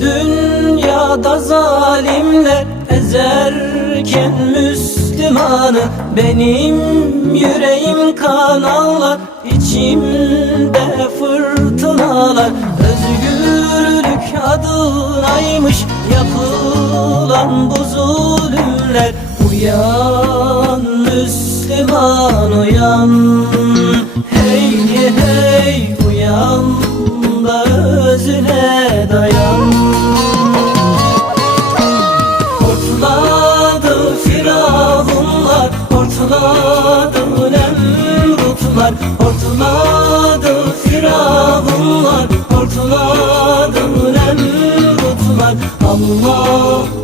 Dünyada zalimler ezerken Müslümanı Benim yüreğim kan ağlar içimde fırtınalar. Özgürlük adınaymış yapılan bu zulümler. Uyan Müslüman uyan. Hey hey uyan da özüne dayan Hortladı nemrutlar Hortladı firavunlar Hortladı nemrutlar. Allah'tan